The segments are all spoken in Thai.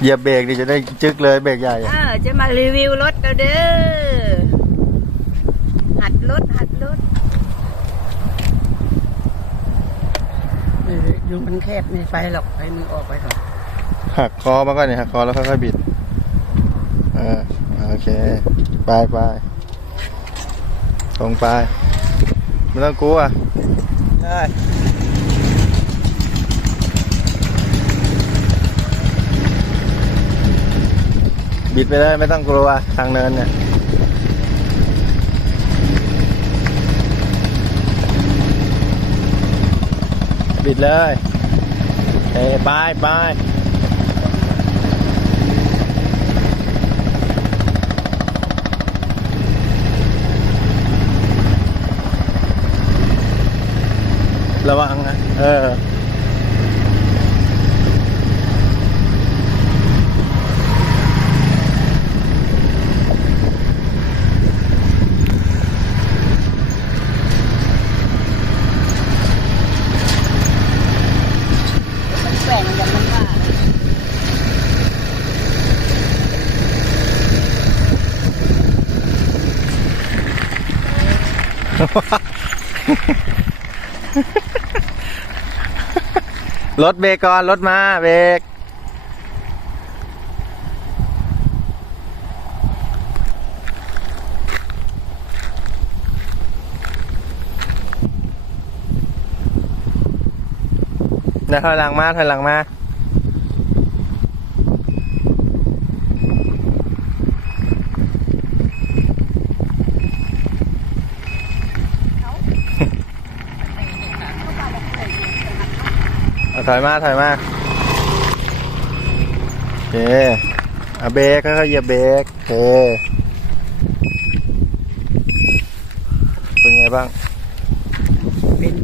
เหยียบเบรกดิจะได้จึกเลยเบรกใหญ่เออะอจะมารีวิวรถเราเด้อหัดรถหัดรถนี่ยุงมันแคบไม่ไปหรอกไปมือออกไปก่อนหักคอมาก่อนเนี่ยหักคอแล้วค่อยๆบิดเออโอเคไปไปตรงไปไม่ต้องกลัวได้ บิดไปเลยไม่ต้องกลัวทางเนินเนี่ยบิดเลยเอ้ไปไประวังนะเออ มันแกว่งอย่างมันว่า รถเบรกก่อนรถมาเบรกนะถอยหลังมาถอยหลังมา ถอยมาถอยมาโอเคเอาเบรกค่อยๆเหยียบเบรกโอเคเป็นไงบ้าง เป็น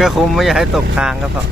ก็คุมไม่อยากให้ตกทางก็พอ